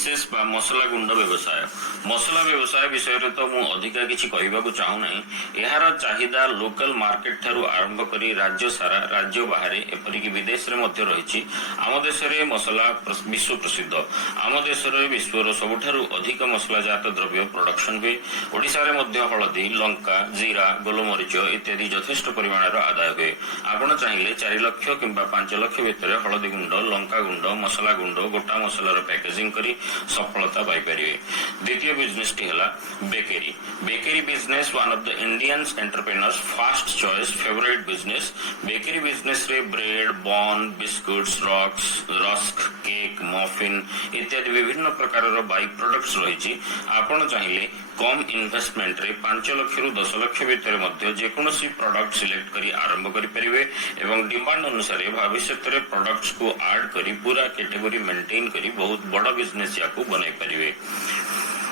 Spices बा मसला गुंड व्यवसाय मसला व्यवसाय विषय रे तो मु अधिका किछि कहिबाकू चाहू नाही। एहार चाहिदा लोकल मार्केट थारु आरंभ करी राज्य सारा राज्य बाहर एपरिक विदेश रे मध्य रहिछि। आम देश रे मसला विश्व प्रसिद्ध। आम देश रे विश्वर सबुठारु अधिक मसलाजात द्रव्य प्रोडक्शन हुए। ओडिशा रे मध्य हळदी लंका जीरा गोलमरीच इत्यादि यथेष्ट परिमाणर आदाय हुए। आपण चाहिले 4 लाख किंबा 5 लाख भितर हळदी गुंड लंका गुंड मसला गुंड गोटा मसलार पैकेजिंग करी सफलता पाई परिवे। द्वितीय बिजनेस टी हला bakery. Bakery business one of the Indians entrepreneurs first choice favourite business. Bakery business रे ब्रेड बन बिस्कुट्स रस्क केक मफिन इत्यादि विभिन्न प्रकार बाई प्रोडक्ट्स रही। आपण चाहिए कम इन्वेस्टमेंट रे 5 लाख रु 10 लाख भितर मध्य जेकोसी प्रोडक्ट सिलेक्ट करी आरंभ करि परिवे एवं डिमांड अनुसार भविष्य रे प्रोडक्ट्स को ऐड करी पूरा कैटेगरी मेंटेन करी बहुत बड़ा बिजनेस याकू बनाई परिवे।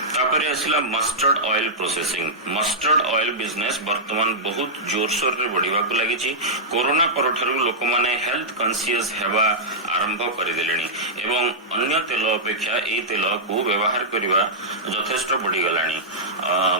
तापर आसिला mustard oil processing. Mustard oil business वर्तमान बहुत जोरसोर रे बढ़िबा को लागिछि। कोरोना परठारु लोक माने हेल्थ कॉन्शियस हेबा आरंभ कर देलेनी एवं अन्य तेल अपेक्षा ए तेल को व्यवहार करबा यथेष्ट बढ़ी गलानी।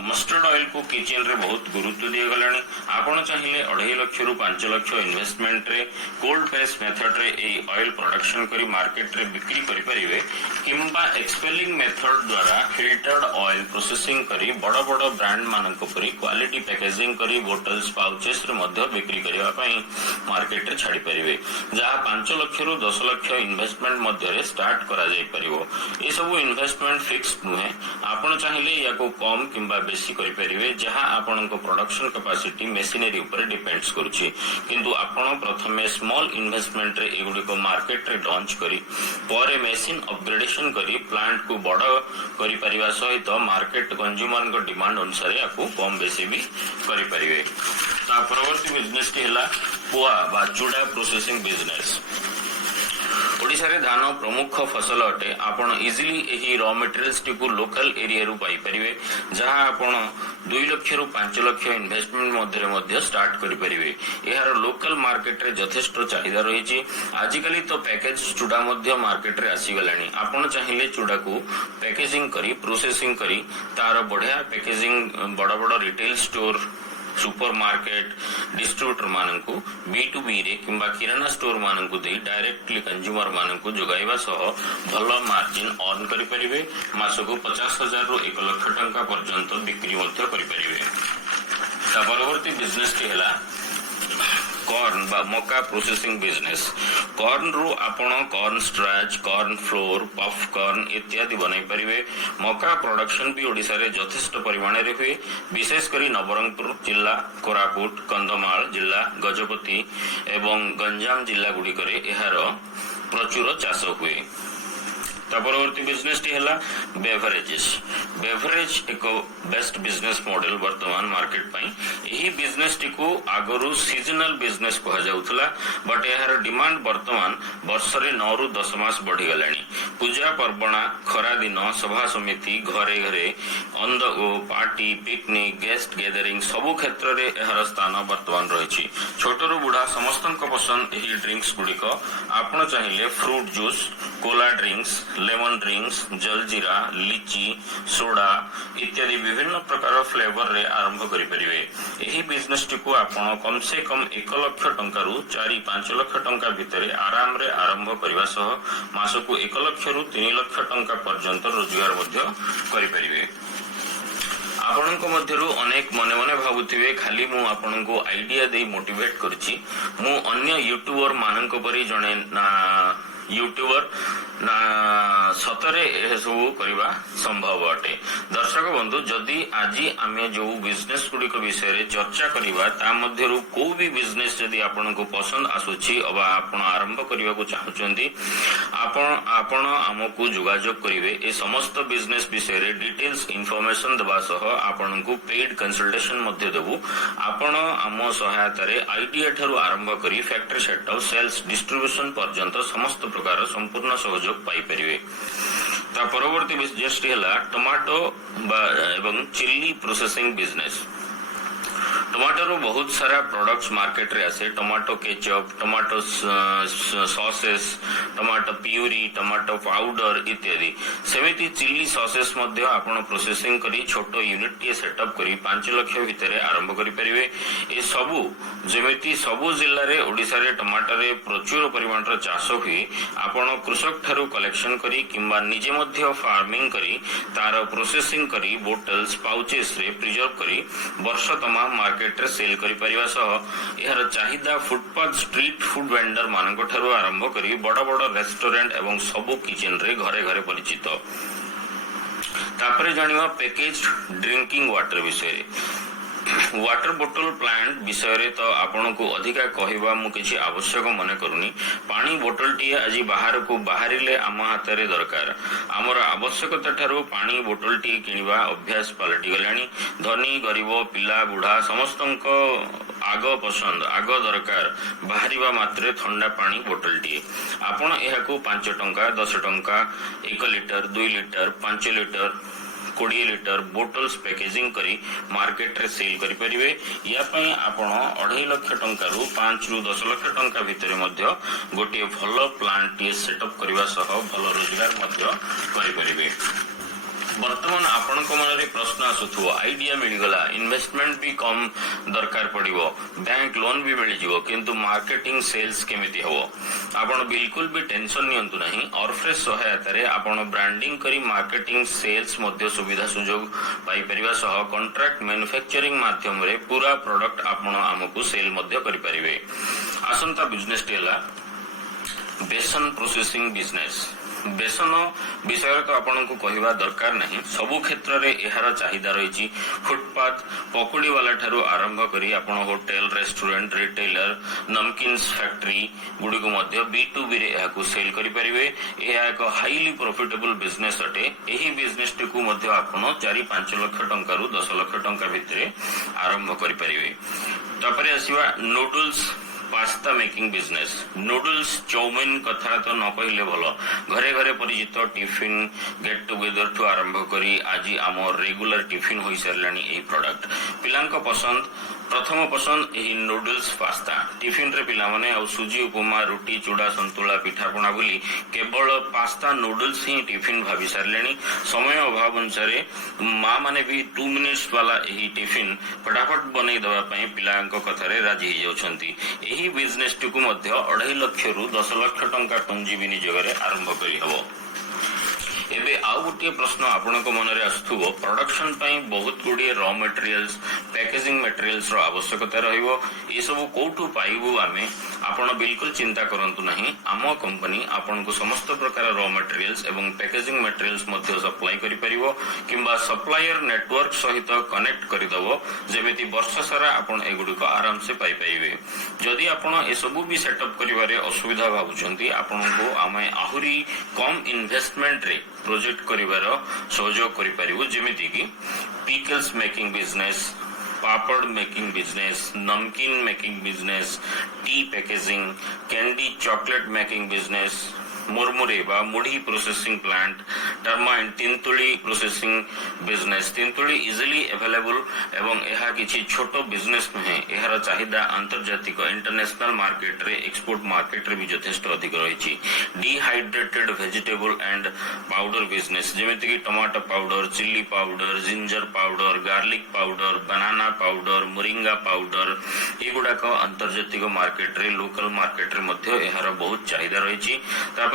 मस्टर्ड ऑयल को किचन रे बहुत गुरुत्व दिया गलानी। आपण चाहिए 2.5 लाख रु 5 लाख इन्वेस्टमेंट रे कोल्ड प्रेस मेथड रे ए ऑयल प्रोडक्शन करी मार्केट रे बिक्री करि परिवे किंबा एक्सपेलिंग मेथड द्वारा फिल्टर्ड ऑयल प्रोसेसिंग करी बड़ बड़ ब्रांड मानक परी क्वालिटी पैकेजिंग करी बोटल्स पाउचेस रे मध्य बिक्री करिवा पई मार्केट रे छाड़ी परिवे। जहा 5 लाख रु 10 लाख इन्वेस्टमेंट मध्य रे स्टार्ट करा जाय परिवो। ए सब इन्वेस्टमेंट फिक्स नुहे। आपण चाहिए याको कम किंबा बेसी करि परिवे जहा आपनको प्रोडक्शन कैपेसिटी मशीनरी ऊपर डिपेंड्स करूची। किंतु आपण प्रथमे स्मॉल इन्वेस्टमेंट रे एगुडी को मार्केट रे लॉन्च करी परे मशीन अपग्रेडेशन करी प्लांट को बड़ करि परिवा सहित मार्केट कंज्यूमर को डिमांड अनुसार याकू कम बेसी भी करि परिवे। ता परवर्ती बिजनेस टी हला पुआ बा चूड़ा प्रोसेसिंग बिजनेस। ओडिशा रे धान प्रमुख फसल अटे। आपण इजिली एही रॉ मटेरियल्स टी को लोकल एरिया रु पाई परिवे जहां आपण 2 लाख रु 5 लाख इन्वेस्टमेंट मध्य स्टार्ट करि परिवे। एहार लोकल मार्केट रे यथेष्ट चाहिदा रहिछि। आजिकली तो पैकेज चूड़ा मध्य मार्केट रे आसी गलानी। आपण चाहिए चूड़ा को पैकेजिंग करी प्रोसेसिंग करी तार बढ़िया पैकेजिंग बड़ बड़ retail store supermarket distributor मानकू B2B रे किंबा किराना स्टोर मानकू दे डायरेक्टली कंज्यूमर मानकू जोगाइबा सह भल मार्जिन अर्न करि परिवे। मासको 50,000 रु 1 लाख टंका पर्यंत बिक्री मध्य करि परिवे। ता परवर्ती बिजनेस टी हला कॉर्न बा मका प्रोसेसिंग बिजनेस। कॉर्न रु आपण corn starch corn flour puff corn इत्यादि बनाई परिवे। मका प्रोडक्शन भी ओडिसा रे यथेष्ट परिमाण रे हुए। विशेष करी नवरंगपुर जिला कोरापुट कंधमाल जिला गजपति एवं गंजाम जिला गुडी करे एहार प्रचुर चाष हुए। परवर्ती बिजनेस टी हला बेवरेजेस। बेवरेज एक बेस्ट बिजनेस मॉडल वर्तमान मार्केट पई। एही बिजनेस टी को आगरु सीजनल बिजनेस कहा जाउथला बट एहार डिमांड वर्तमान वर्ष रे 9 रु 10 मास बढ़ी गलानी। पूजा पर्वणा खरा दिन सभा समिति घरे घरे on the go party picnic guest gathering सबु क्षेत्र रे एहार स्थान वर्तमान रहिछि। छोटरु बुढ़ा समस्तन को पसंद एही ड्रिंक्स गुडी को आपण चाहिए fruit juice Cola drinks lemon drinks jaljeera लीची सोडा इत्यादि विभिन्न प्रकार फ्लेवर रे आरंभ करि परिवे। एही बिजनेस टी को आपण कम से कम 1 लाख टंका रु 4-5 लाख टंका भितर आराम रे आरंभ करबा सह मासको 1 लाख रु 3 लाख टंका पर्यंत रोजगार मध्य करि परिवे। आपनको मध्यरु अनेक मने मने भाबुथिबे खाली मु आपनको आइडिया दे मोटिवेट करछि। मु अन्य यूट्यूबर मानक परि जणे ना यूट्यूबर ना सतरे सब करबा संभव अटे। दर्शक बंधु जदि आज आमे जो बिजनेस गुडी को विषय रे चर्चा करबा ता मध्यरु को भी बिजनेस जदि आपनको पसंद आसुछि अबा आपण आरंभ करिवा को चाहुचंती आपण हमकु जोगाजोग करिवे। ए समस्त बिजनेस विषय रे डिटेल्स इन्फॉर्मेशन दबा सह आपनको पेड कंसल्टेशन मध्य देबु। आपण हम सहायता रे आइडिया ठरु आरंभ करी फैक्टरी सेटअप सेल्स डिस्ट्रीब्यूशन पर्यंत समस्त प्रकार संपूर्ण सहयोग पाई परिवे। ता परवर्ती बिजनेस टी हला टमाटो एवं चिल्ली प्रोसेसिंग बिजनेस। टमाटो बहुत सारा प्रोडक्ट्स मार्केट रे आसे tomato ketchup tomato sauces tomato puree tomato powder इत्यादि सेमिति चिली सॉसेस मध्य आपण प्रोसेसिंग करी छोटो यूनिट टी सेटअप करी 5 लाख भितर आरंभ करि परिबे। ए सबु जेमिति सबु जिल्ला रे ओडिसा रे टमाटर रे प्रचुर परिमाण रो चाष हुई आपण कृषक ठारू कलेक्शन करी किंबा निजे मध्य फार्मिंग करी तार प्रोसेसिंग करी बोटल्स पाउचेस रे प्रिजर्व करी वर्ष तमाम मार्केट रे सेल करि परिबा सह एहर चाहिदा फुटपाथ स्ट्रीट फूड वेंडर मानक ठारू आरंभ करी बड़ बड़ रेस्टोरेंट एवं सबु किचन रे घरे घरे परिचित। तापरे जानिवा पैकेज ड्रिंकिंग वाटर विषय वाटर बोतल प्लांट विषय रे तो आपण को अधिका कहवा मु किछि आवश्यक मने करूनी। पानी बोतल टी आज बाहर को बाहरिले आम हाथ रे दरकार आमर आवश्यकता ठारू पानी बोतल टी किनिबा अभ्यास पलटि गलानी। धनी गरीब पिला बुढ़ा समस्तंको आग पसंद आग दरकार बाहरिबा मात्रे ठंडा पानी बोतल टी आपण एहाकू 5 टंका 10 टंका 1 litre 2 litre 5 litre 20 litre bottles packaging करी मार्केट रे सेल करि परिबे। या पई आपण 2.5 लाख टंका रु 5 रु 10 लाख टंका भितर मध्य गोटे भलो प्लांट टी सेटअप करबा सह भलो रोजगार मध्य करि परिबे। वर्तमान आपण को मन रे प्रश्न आसुथो आईडिया मिल गला इन्वेस्टमेंट भी कम दरकार पड़िबो बैंक लोन भी मिल जिवो किंतु मार्केटिंग सेल्स केमिति हबो आपण बिल्कुल भी टेंशन नियंतु नहीं। ऑरफ्रेश सहायता रे आपण ब्रांडिंग करी मार्केटिंग सेल्स मध्य सुविधा सुयोग पाई परिबा सह कॉन्ट्रैक्ट मैन्युफैक्चरिंग माध्यम रे पूरा प्रोडक्ट आपण हमकु सेल मध्य करि परिबे। आसंता बिजनेस टेला बेसन प्रोसेसिंग बिजनेस बेसन विषय तो आपण को कहवा दरकार नहीं सबु क्षेत्र रे एहार चाहिदा रही। फुटपाथ पकोड़ी वाला ठारू आरंभ करी आपण hotel restaurant retailer namkeens factory गुडी को मध्य B2B रे एहाकू सेल करि परिबे। एहा एक हाईली प्रॉफिटेबल बिजनेस अटे। एही बिजनेस टिकू मध्य आपण 4-5 लाख टंका रु 10 लाख टंका भितरे आरंभ करि परिबे। तापरे आसीबा noodles pasta making business noodles chowmein कथा तो न कहले भलो घरे घरे परिचित टिफिन गेट टुगेदर ठू आरंभ करी आज आम रेगुलर टिफिन होई सरलानी एही प्रोडक्ट पिलांक पसंद प्रथम पसंद एही नूडल्स पास्ता टिफिन रे पिला माने आ सुजी उपमा रोटी चूड़ा संतुला पिठापणा बोली केवल पास्ता नूडल्स ही टिफिन भाभी सरलेनी। समय अभाव अनुसार माँ माने भी 2 मिनिट्स वाला एही टिफिन फटाफट बनै दवा पई पिलांक कथा रे राजी हो जाउछंती। एही बिजनेस टिकु मध्य 2.5 लाख रु 10 लाख टंका पुंजी विनियोग रे आरंभ करि हबो। एबे आउ गोटे प्रश्न आपण को मन रे आस्थुबो प्रोडक्शन पई बहुत गुडी रॉ मटेरियल्स पैकेजिंग मटेरियल्स रो आवश्यकता रहिबो ए सब कोठू पाइबो आमे आपण बिल्कुल चिंता करंतु नहीं। आम कंपनी आपण को समस्त प्रकार रॉ मटेरियल्स एवं पैकेजिंग मटेरियल्स मध्य सप्लाई करि परिबो किंबा सप्लायर नेटवर्क सहित कनेक्ट करि दबो जेमिति वर्ष सारा आपण एगुडी को आराम से पाई पाइबे। जदि आपण ए सब भी सेटअप करिवारे असुविधा भाबुचंती आपण को आमे आहुरी कम इन्वेस्टमेंट रे प्रोजेक्ट करिवार सहयोग करि परिबो जेमिति कि pickles making business papad making business namkeen making business tea packaging candy chocolate making business मुरमुरे बा मुढ़ी प्रोसेसिंग प्लांट टर्माइन तिंतुली प्रोसेसिंग बिजनेस तिंतुली इजिली अवेलेबल एवं यह किसी छोटो बिजनेस नुहे यार चाहिदा अंतर्जातिक इंटरनेशनल मार्केट रे एक्सपोर्ट मार्केट रे भी यथेष्ट अधिक रही। Dehydrated vegetable and powder business जेमिति कि tomato powder chilli powder ginger powder garlic powder banana powder moringa powder एगुड़ाक अंतर्जातिक market रे लोकल मार्केट रे मध्य यार बहुत चाहिदा रही।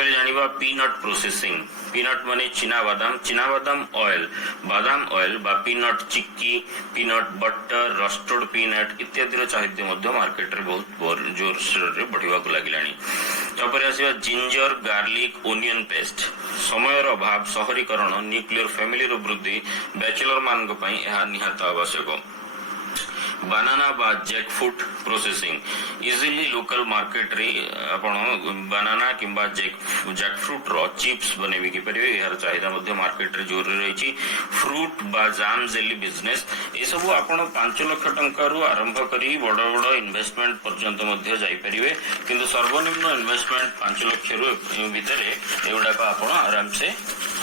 जानिबा पीनट प्रोसेसिंग पीनट माने चिना बादाम ऑयल बा पीनट चिक्की पीनट बटर रोस्टेड पीनट इत्यादि चाहिदा मध्य मार्केट रे बहुत जोर से बढ़िवा को लागिलानी। तापर आसीबा जिंजर गार्लिक ओनियन पेस्ट समयर अभाव शहरीकरण न्यूक्लियर फैमिली रो वृद्धि बैचलर मान को पई यह निहात आवश्यक। बनाना बा jackfruit processing easily local market रे आपण बनाना किंबा जैकफ्रूट रो चिप्स बनेबी कि परिबे यार चाहिदा मध्य मार्केट रे जोर रही। फ्रूट बा जाम जेली बिजनेस ए सब आपण 5 लाख टंका रु आरंभ करी बड़ बड़ इन्वेस्टमेंट पर्यंत मध्य जाई परिबे किंतु सर्वनिम्न इन्वेस्टमेंट 5 लाख रु भितरे एउडा को आपण आराम से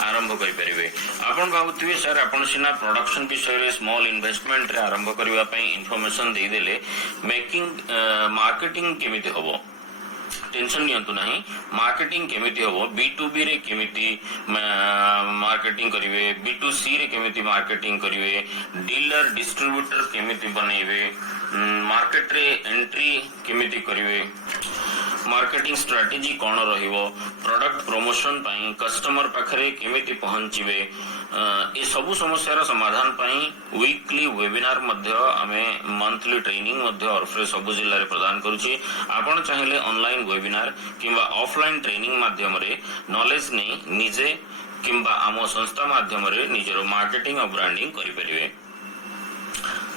आरंभ करिपरिबे। आपण भाबुथिबे सर आपण सिना प्रोडक्शन विषय रे स्मॉल इन्वेस्टमेंट रे आरंभ करबा पई इन्फॉर्मेशन दे देले मेकिंग मार्केटिंग केमिति होबो टेंशन नियंतु नहीं मार्केटिंग केमिति होबो B2B रे केमिति मार्केटिंग करिवे B2C रे केमिति मार्केटिंग करिवे डीलर डिस्ट्रीब्यूटर केमिति बनेइबे मार्केट रे एंट्री केमिति करिवे मार्केटिंग स्ट्रेटेजी कौन रहिबो प्रोडक्ट प्रमोशन पाई कस्टमर पाखरे केमिति पहुंचीबे ए सबु समस्या समाधान पाई वीकली वेबिनार मध्य आमे मंथली ट्रेनिंग मध्य ऑर्फ्रे सबु जिल्ला रे प्रदान करूची आपण चाहिले ऑनलाइन वेबिनार किंबा ऑफलाइन ट्रेनिंग माध्यम रे नॉलेज नै निजे किंबा आम संस्था माध्यम रे निजरो मार्केटिंग और ब्रांडिंग करि परिबे।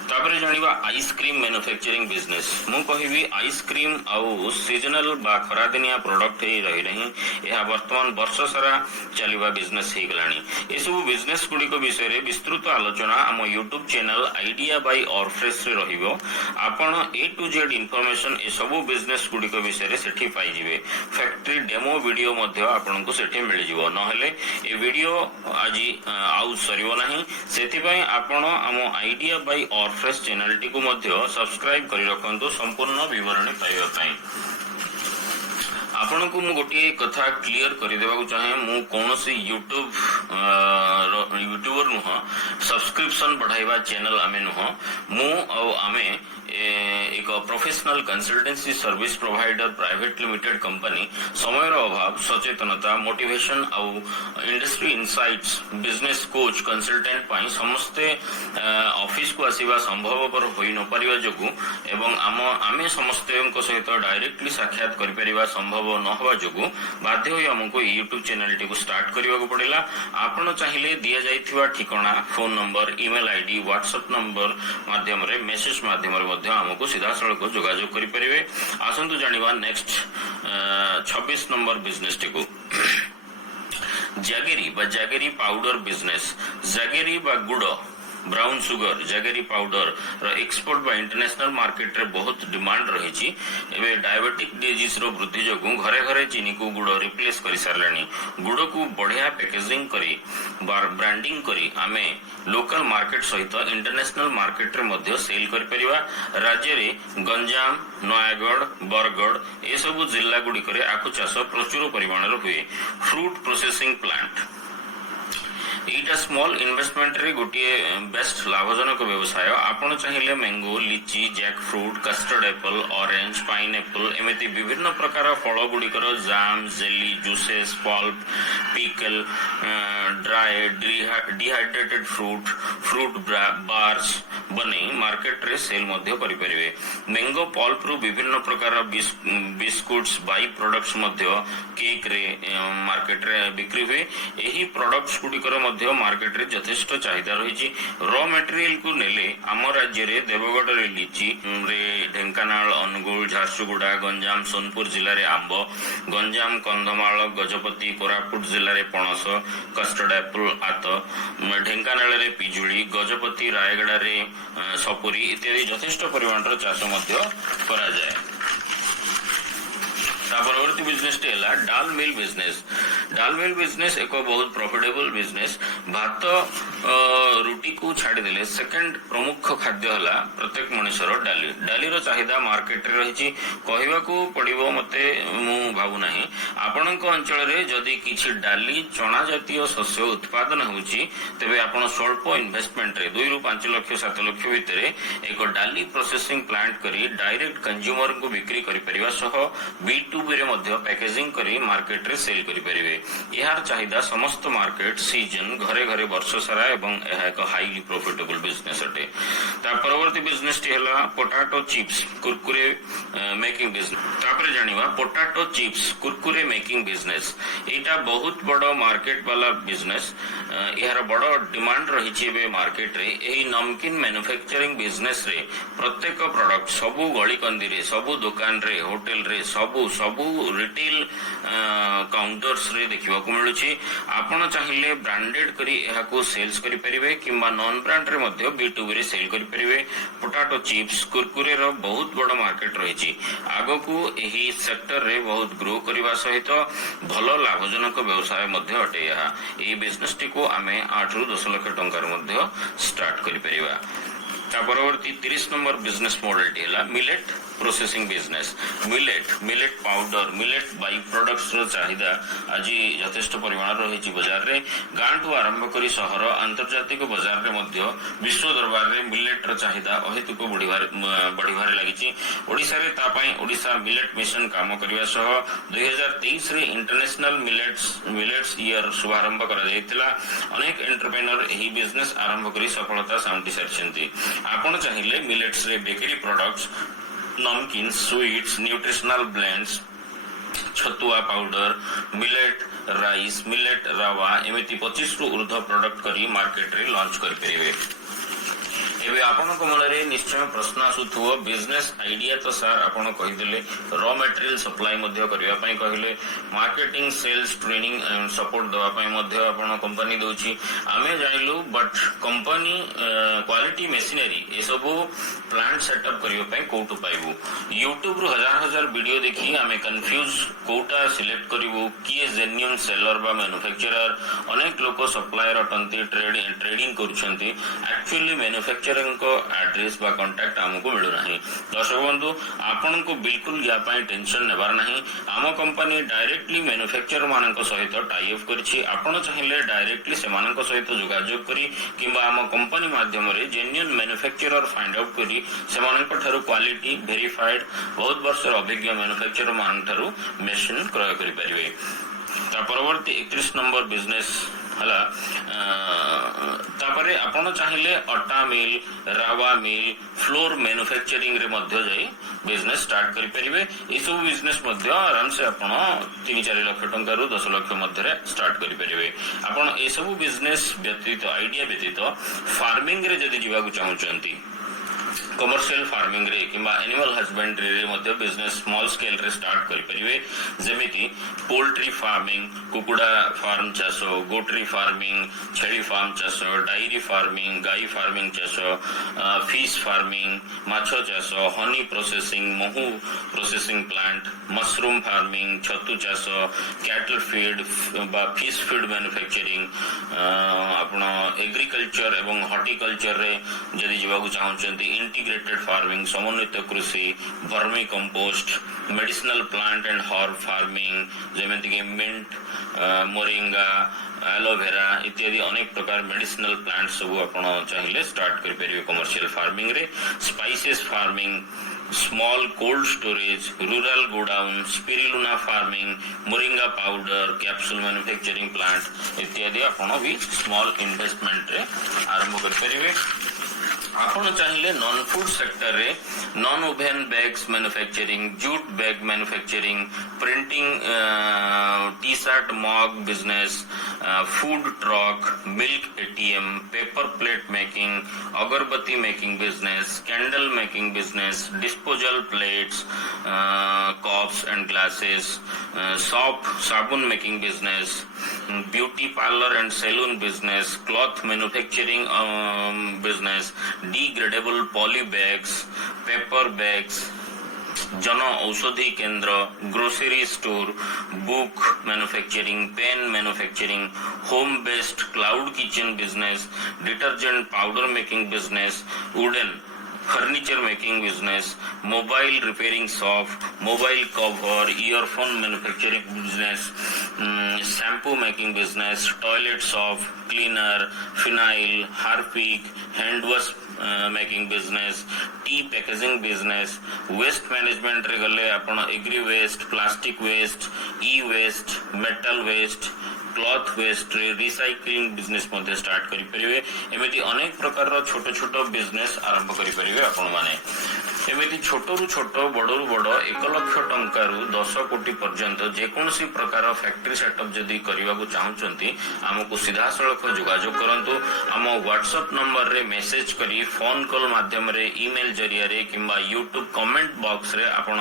तापरे जानिबा आइसक्रीम मैन्युफैक्चरिंग बिजनेस मु कहिबी आइसक्रीम आउ सीजनल बा खरादिनिया प्रोडक्ट हे रही नहीं यह वर्तमान वर्ष सारा चलिबा बिजनेस हे गलानी ए सब बिजनेस गुडी को विषय रे विस्तृत आलोचना हम YouTube चैनल आइडिया बाय ऑर्फ्रेस रे रहिबो आपण A to Z इंफॉर्मेशन ए सब बिजनेस गुडी को विषय रे सेठी पाई जिवे फैक्ट्री डेमो वीडियो मध्ये आपन को सेठी मिल जिवो नहले ए वीडियो आजि आउ सरिवो नाही सेति पय आपण हम आइडिया बाय ऑर्फ्रेस चैनल टी को मध्य सब्सक्राइब करि रखंतु संपूर्ण विवरणी पाइबा पई। आपन को मु गोटे कथा क्लियर करि देबा को चाहे मु कोनोसी यूट्यूबर नुह सब्सक्रिप्शन बढ़ाइबा चैनल आमे नुह मु और आमे एक professional consultancy service provider private limited company समय अभाव सचेतनता मोटिवेशन और industry insights business coach consultant पाई समस्ते ऑफिस को आसीबा संभवपर होई न परिबा जोगु एवं आमे समस्ते सहित डायरेक्टली साक्षात करि परिबा संभव न होवा जोगु बाध्य होई हमको यूट्यूब चैनल टी को स्टार्ट करबा को पड़िला। आपण चाहिले दिया जाइथिबा ठिकाना phone number email ID WhatsApp number माध्यम रे मेसेज माध्यम रे हमको सीधा सड़क जोगाजोग करि परिबे। आसंतु जानिबा नेक्स्ट 26 नंबर बिजनेस टी को जागेरी पाउडर बिजनेस जागेरी बा गुड़ ब्राउन सुगर जगेरी पाउडर रो एक्सपोर्ट बा इंटरनेशनल मार्केट रे बहुत डिमांड रही छी एबे डायबिटिक डिजीज रो वृद्धि जोगु घरे घरे चीनी को गुड़ रिप्लेस करि सारलानी गुड़ को बढ़िया पैकेजिंग करी ब्रांडिंग करी आमे लोकल मार्केट सहित इंटरनेशनल मार्केट रे मध्य सेल करि परिबा। राज्य रे गंजाम नयागढ़ बरगढ़ ए सब जिल्ला गुडी करे आखु चाष प्रचुर परिमाण रे हुए। फ्रूट प्रोसेसिंग प्लांट एटा स्मॉल इन्वेस्टमेंट रे गोटे बेस्ट लाभजनक व्यवसाय आपण चाहिए mango lychee jackfruit custard apple orange pineapple एमती विभिन्न प्रकार फल गुड़िकर jam jelly juices pulp pickle dry dehydrated fruit bars बने मार्केट रे सेल मध्य करि परिबे। मैंगो पल्प रु विभिन्न प्रकार बिस्कुट्स बाई प्रोडक्ट्स मध्य केक रे मार्केट रे बिक्री हुए। एही प्रोडक्ट्स गुड़िकर मार्केट रे यथेष्ट चाहिदा रही। रॉ मटेरियल को नेले आम राज्य रे देवगढ़ रे लीची रे ढेंकानाल अनुगुल झारसुगुड़ा गंजाम सोनपुर जिल्ला रे आंब गंजाम कंधमाल गजपति कोरापुट जिल्ला रे पणस कस्टर्ड एप्पल आत ढेंकानाल रे पिजुली गजपति रायगड़ा रे सपुरी इत्यादि यथेष्ट परिमाण रो चाष मध्य करा जाय। परवर्ती बिजनेस डाल मिल बिजनेस एक बहुत प्रॉफिटेबल बिजनेस। भात रुटी को छाड़ी देले सेकंड प्रमुख खाद्य हला प्रत्येक मनुष्यर डाली रो चाहिदा मार्केट रे रही कहवा को पड़िबो मते मु भाबु नाही। आपनक अंचल रे जदी किछि डाली चना जातीय शस्य उत्पादन होउची तबे आपण स्वल्प इन्वेस्टमेंट रे 2 रु 5 लाख 7 लाख भितरे एक डाली प्रोसेसिंग प्लांट करी डायरेक्ट कंज्यूमर को बिक्री करि परिबा सह B2B रे मध्य पैकेजिंग करी मार्केट रे सेल करि परिबे। यार चाहिदा समस्त मार्केट सीजन घरे घरे वर्ष सारा एवं यह एक हाईली प्रॉफिटेबल बिजनेस अटे। ता परवर्ती बिजनेस टी हला potato chips Kurkure making business. तापर जानिबा potato chips Kurkure making business एटा बहुत बड़ मार्केट वाला बिजनेस। यार बड़ डिमांड रही छे मार्केट रे। एही नमकीन मैन्युफैक्चरिंग बिजनेस रे प्रत्येक प्रोडक्ट सबु गली कंदी रे सबु दुकान रे होटल रे सबु रिटेल काउंटर्स रे देखिबा को मिलुची। आपण चाहिए ब्रांडेड करी एहा को सेल्स करि परिबे किंबा नॉन ब्रांड रे मध्य B2B रे सेल करि परिवे पोटैटो चिप्स कुरकुरे रो बहुत बड़ मार्केट रहिछि आगो को एही सेक्टर रे बहुत ग्रो करबा सहित भलो लाभजनक व्यवसाय मध्य अटे यहा ए बिजनेस टी को आमे 8 रु 10 लाख टंकार मध्य स्टार्ट करि परिवा ता परवर्ती 30 नंबर बिजनेस मॉडल टी हला millet processing business millet powder millet by products रो चाहिदा आज यथेष्ट परिमाण रही बाजार रे गांव ठू आरंभ करी शहर अंतर्जातिक बाजार रे मध्य विश्व दरबार रे मिलेट रो चाहिदा अहेतुक बढ़िबार लागिछि ओडिसा रे ता पई ओडिसा मिलेट मिशन काम करिवा सह 2023 रे इंटरनेशनल मिलेट्स ईयर शुभारंभ करा जायतिला अनेक एंटरप्रेन्योर एही बिजनेस आरंभ करी सफलता साउंटी सारछन्ती आपण चाहिले मिलेट्स रे बेकरी प्रोडक्ट्स नमकीन sweets nutritional blends Chhatua powder millet rice millet रवा एमिति 25 रु ऊर्ध्व प्रोडक्ट करी मार्केट रे लॉन्च करि परिबे एबे आपन को मनरे निश्चय प्रश्न आसुथुव बिजनेस आइडिया तो सर आपन कहिदेले रॉ मटेरियल सप्लाई मध्य करिया पई कहिले marketing sales training and support दवा पई मध्य आपन कंपनी दोछि आमे जानिलु बट कंपनी क्वालिटी मशीनरी ए सब प्लांट सेटअप करियो पई कोटु पाइबु YouTube रु हजार वीडियो देखि आमे कंफ्यूज कोटा सिलेक्ट करिवु किए जेन्युइन सेलर बा मैन्युफैक्चरर अनेक लोक सप्लायर अटंती ट्रेडिंग करूछंती एक्चुअली मैन्युफैक्चरर को एड्रेस बा कांटेक्ट हमको मिलु नाही दर्शक बंधु आपन को बिल्कुल या पाई टेंशन नेबार नाही आम कंपनी डायरेक्टली मैन्युफैक्चरर मानक सहित टाई अप करछि आपन चाहिले डायरेक्टली से मानक सहित जोगाजोग करी किबा आम कंपनी माध्यम रे जेन्युइन मैन्युफैक्चरर फाइंड आउट करी से मानक थारु क्वालिटी वेरीफाइड बहुत वर्ष अभिज्ञ मैन्युफैक्चरर मानक थारु मशीन क्रय करि परिबे ता परवर्ती 31 नंबर बिजनेस हला तापरे आपण चाहिले अटा मिल रावा मिल फ्लोर मैन्युफैक्चरिंग रे मध्य जाई बिजनेस स्टार्ट करि परिबे ए सब बिजनेस मध्य आराम से आपण 3-4 लाख टंका रु 10 लाख मध्य रे स्टार्ट करि परिबे आपण ए सब बिजनेस व्यतीत आइडिया व्यतीत फार्मिंग रे जदी जीवा को चाहउचंती कमर्शियल फार्मिंग रे किंबा एनिमल हस्बेंड्री रे मध्य बिजनेस स्मॉल स्केल रे स्टार्ट करि परिबे जेमिति पोल्ट्री फार्मिंग कुकुडा फार्म चासो गोट्री फार्मिंग छेली फार्म चासो डायरी फार्मिंग गाई फार्मिंग चासो फिश फार्मिंग माछो चासो हनी प्रोसेसिंग महू प्रोसेसिंग प्लांट मशरूम फार्मिंग छतु चासो कैटल फीड बा फिश फीड मैन्युफैक्चरिंग आपण एग्रीकल्चर एवं हॉर्टिकल्चर रे जदी जीवाकू चाहउचंती इंटीग्रेटेड फार्मिंग समन्वित कृषि vermicompost medicinal plant and herb farming जेमिति कि मिंट मोरिंगा एलोवेरा इत्यादि अनेक प्रकार मेडिसिनल प्लांट सब आपण चाहिले स्टार्ट करि परिबे कमर्शियल फार्मिंग रे spices farming small cold storage rural godown spirulina farming moringa powder capsule manufacturing plant इत्यादि आपण भी स्मॉल इन्वेस्टमेंट रे आरंभ कर परिबे आपण चाहिले नॉन फूड सेक्टर रे non woven bags manufacturing jute bag manufacturing printing T shirt mug business food truck milk ATM paper plate making अगरबत्ती making business candle making business disposal plates cups and glasses साबुन making business beauty parlour and salon business cloth manufacturing business degradable poly bags paper bags Jan Aushadhi Kendra grocery store book manufacturing pen manufacturing home based cloud kitchen business detergent powder making business wooden furniture making business mobile repairing shop mobile cover earphone manufacturing business shampoo making business toilet shop cleaner phenyl Harpic hand wash making business tea packaging business waste management रे गले आपण agri waste plastic waste e waste metal waste cloth waste रे recycling business मध्ये start करि परिबे एमिति अनेक प्रकार रो छोटो छोटो बिजनेस आरंभ करि परिबे आपण माने एमिति छोटरू छोट बड़रू बड़ 1 लाख टंकारु 10 कोटी पर्यंत जेकोसी प्रकार फैक्ट्री सेटअप जदि करने को चाहते आमको सीधा सड़क जोगाजोग करंतु आम व्हाट्सएप नंबर रे मेसेज करी फोन कॉल माध्यम रे ईमेल जरिया रे किंबा यूट्यूब कमेंट बॉक्स रे आपण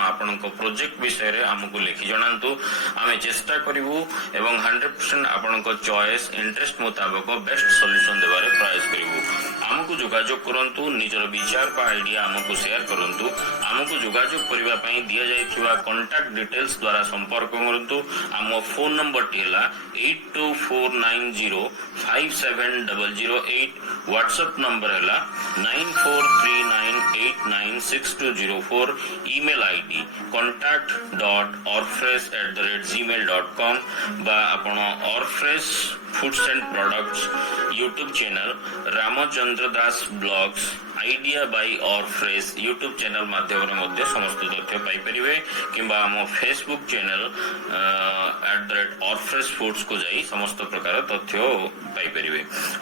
प्रोजेक्ट विषय रे हमको लिखि जणांतु आमे चेष्टा करिवु एवं 100% आपनको चॉइस इंटरेस्ट मुताबिक बेस्ट सॉल्यूशन देबारे प्रयास करिवु आमको जोगाजोग करंतु निजर विचार का आइडिया आमको शेयर करंतु आमको जोगाजोग करबा पई दिया जायथिबा कांटेक्ट डिटेल्स द्वारा संपर्क करंतु आम फोन नंबर टिला 8249057008 व्हाट्सएप नंबर हैला 9439896204 ईमेल आईडी contact.orfresh@gmail.com बा आपण Orfresh foods and products YouTube channel Ramchandra Das blogs idea by Orfresh YouTube channel माध्यम रे समस्त तथ्य पाई परिवे किंबा हम फेसबुक चैनल @ऑरफ्रेश फूड्स को जाई समस्त प्रकार तथ्य पाई परिवे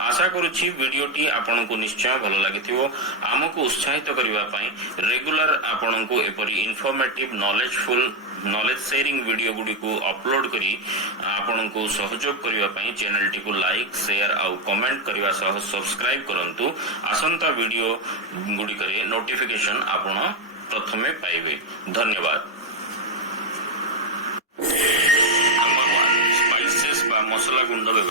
आशा करूची वीडियोटी आपनको निश्चय भलो लागिथिवो हमको उत्साहित करिवा पई रेगुलर आपनको एपरी इन्फॉर्मेटिव नॉलेज शेयरिंग वीडियो गुडी को अपलोड करी आपनको सहयोग करिवा पई चैनल टी को लाइक शेयर आउ कमेंट करिवा सह सब्सक्राइब करंतु आसंता वीडियो गुडी करे नोटिफिकेशन आपण प्रथमे पाइबे धन्यवाद। नंबर 1 स्पाइसेस बा मसला गुंड